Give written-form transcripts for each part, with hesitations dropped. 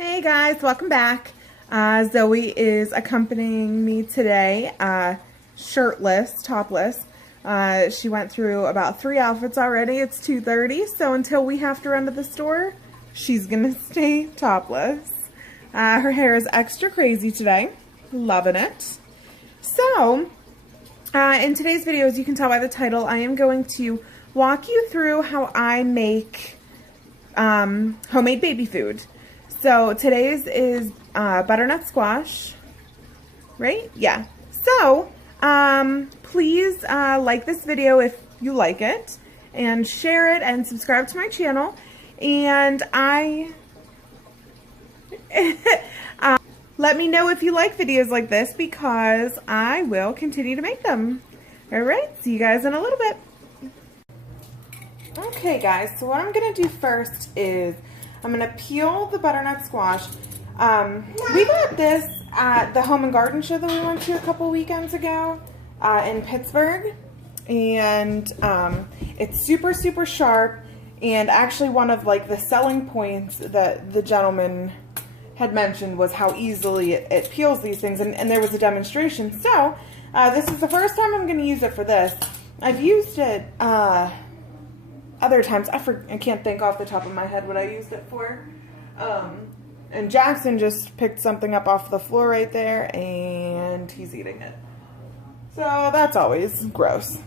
Hey guys, welcome back. Zoe is accompanying me today, shirtless, topless. She went through about 3 outfits already. It's 2:30, so until we have to run to the store, she's gonna stay topless. Her hair is extra crazy today. Loving it. So, in today's video, as you can tell by the title, I am going to walk you through how I make homemade baby food. So today's is butternut squash, right? Yeah. So please like this video if you like it, and share it and subscribe to my channel. And let me know if you like videos like this, because I will continue to make them. All right, see you guys in a little bit. Okay guys, so what I'm gonna do first is I'm gonna peel the butternut squash. We got this at the Home and Garden show that we went to a couple weekends ago in Pittsburgh, and it's super, super sharp. And actually, one of like the selling points that the gentleman had mentioned was how easily it peels these things, and there was a demonstration. So this is the first time I'm gonna use it for this. I've used it other times. I can't think off the top of my head what I used it for. And Jackson just picked something up off the floor right there, and he's eating it. So that's always gross.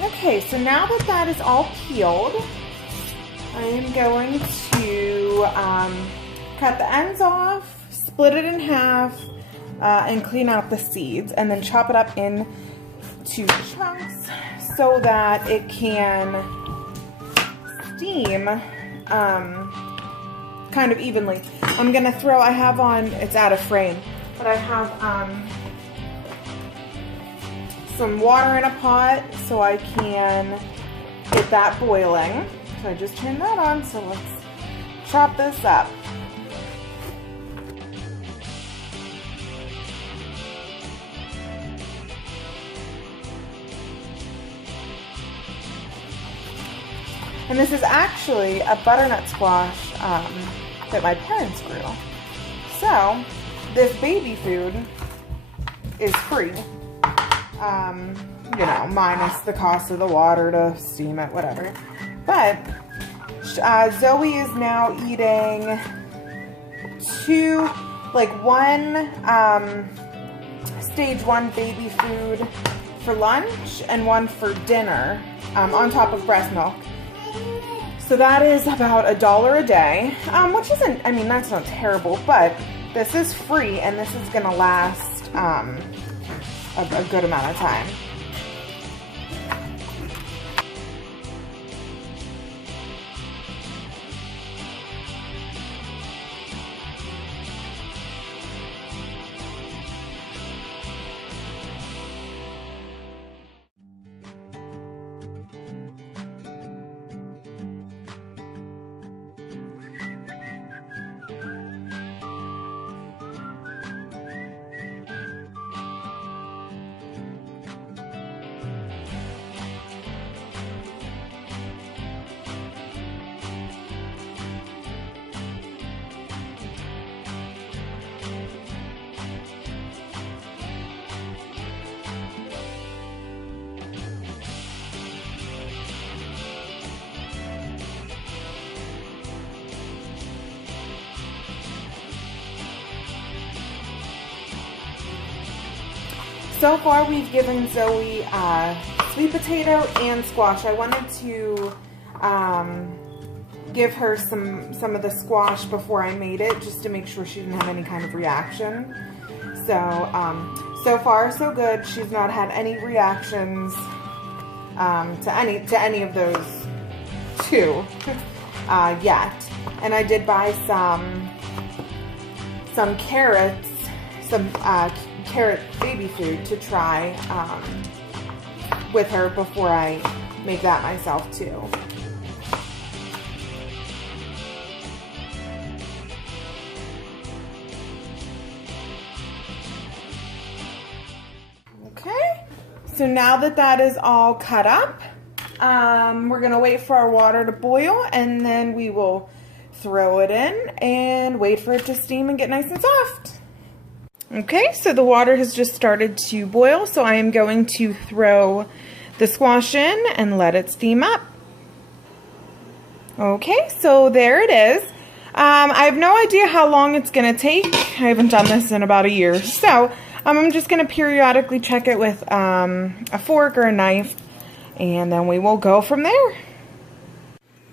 Okay, so now that that is all peeled, I am going to cut the ends off, split it in half, and clean out the seeds, and then chop it up into chunks so that it can steam kind of evenly. I'm gonna throw, I have on, it's out of frame, but I have some water in a pot so I can get that boiling. So I just turned that on, so let's chop this up. And this is actually a butternut squash that my parents grew. So this baby food is free. You know, minus the cost of the water to steam it, whatever. But Zoe is now eating one stage 1 baby food for lunch and one for dinner, on top of breast milk. So that is about $1 a day, which isn't, I mean, that's not terrible, but this is free and this is gonna last a good amount of time. So far we've given Zoe sweet potato and squash. I wanted to give her some of the squash before I made it, just to make sure she didn't have any kind of reaction. So far so good. She's not had any reactions to any of those two yet. And I did buy some carrots, some carrot baby food to try with her before I make that myself too. Okay, so now that is all cut up, we're gonna wait for our water to boil, and then we will throw it in and wait for it to steam and get nice and soft. Okay, so the water has just started to boil, so I am going to throw the squash in and let it steam up. Okay, so there it is. I have no idea how long it's gonna take. I haven't done this in about a year, so I'm just gonna periodically check it with a fork or a knife, and then we will go from there.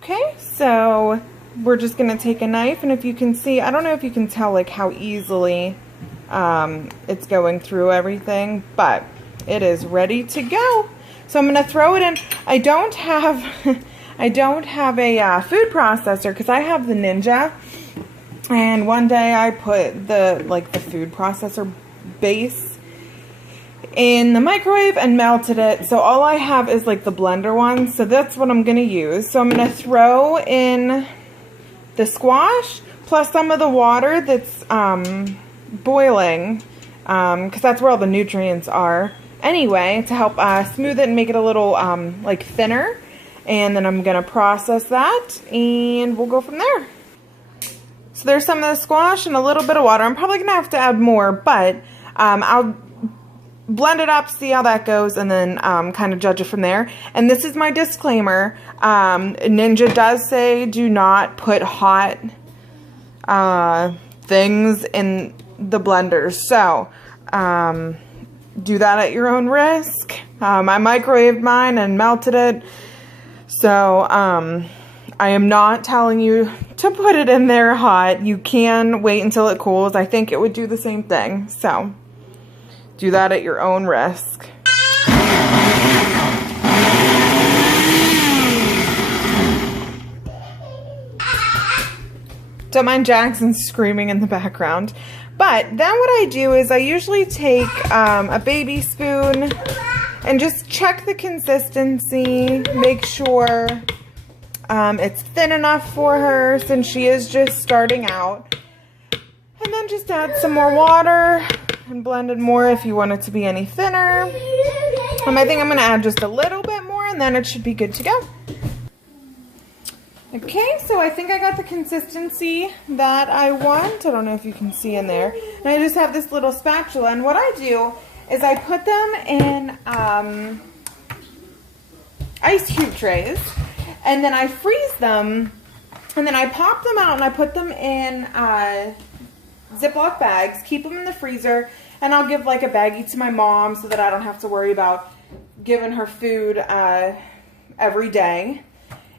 Okay, so we're just gonna take a knife, and if you can see, I don't know if you can tell like how easily it's going through everything, but it is ready to go. So I'm gonna throw it in. I don't have a food processor because I have the Ninja, and one day I put the food processor base in the microwave and melted it. So all I have is like the blender one. So that's what I'm gonna use. So I'm gonna throw in the squash plus some of the water that's boiling, because that's where all the nutrients are anyway, to help smooth it and make it a little like thinner. And then I'm gonna process that and we'll go from there. So there's some of the squash and a little bit of water. I'm probably gonna have to add more, but I'll blend it up, see how that goes, and then kind of judge it from there. And this is my disclaimer. Ninja does say do not put hot things in the blenders, so do that at your own risk. I microwaved mine and melted it, so I am not telling you to put it in there hot. You can wait until it cools. I think it would do the same thing, so do that at your own risk. Don't mind Jackson screaming in the background. But then what I do is I usually take a baby spoon and just check the consistency, make sure it's thin enough for her since she is just starting out. And then just add some more water and blend it more if you want it to be any thinner. I think I'm going to add just a little bit more and then it should be good to go. Okay, so I think I got the consistency that I want. I don't know if you can see in there. And I just have this little spatula, and what I do is I put them in ice cube trays, and then I freeze them, and then I pop them out and I put them in Ziploc bags, keep them in the freezer, and I'll give like a baggie to my mom so that I don't have to worry about giving her food every day.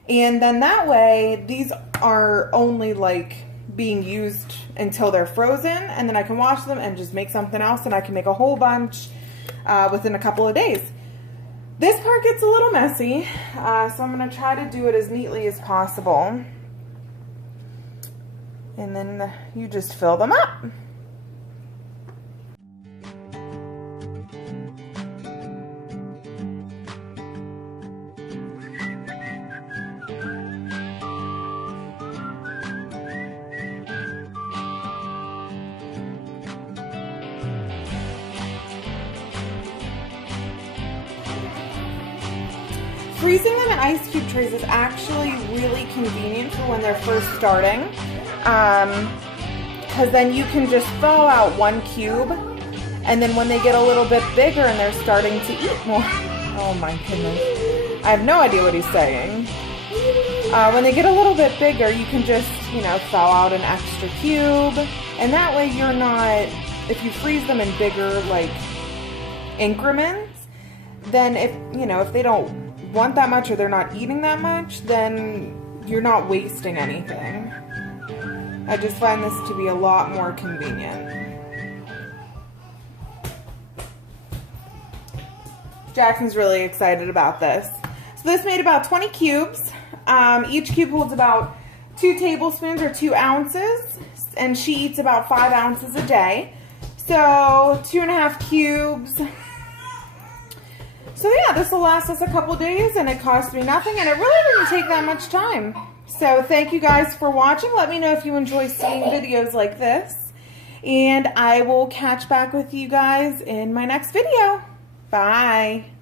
And then that way, these are only like being used until they're frozen, and then I can wash them and just make something else, and I can make a whole bunch within a couple of days. This part gets a little messy, so I'm going to try to do it as neatly as possible. And then you just fill them up. Freezing them in ice cube trays is actually really convenient for when they're first starting, because then you can just thaw out one cube, and then when they get a little bit bigger and they're starting to eat more, oh my goodness, I have no idea what he's saying. When they get a little bit bigger, you can just, you know, thaw out an extra cube, and that way you're not, if you freeze them in bigger, like, increments, then if they don't want that much or they're not eating that much, then you're not wasting anything. I just find this to be a lot more convenient. Jackson's really excited about this. So this made about 20 cubes. Each cube holds about 2 tablespoons or 2 ounces, and she eats about 5 ounces a day. So 2.5 cubes. So yeah, this will last us a couple days, and it cost me nothing, and it really didn't take that much time. So thank you guys for watching. Let me know if you enjoy seeing videos like this, and I will catch back with you guys in my next video. Bye.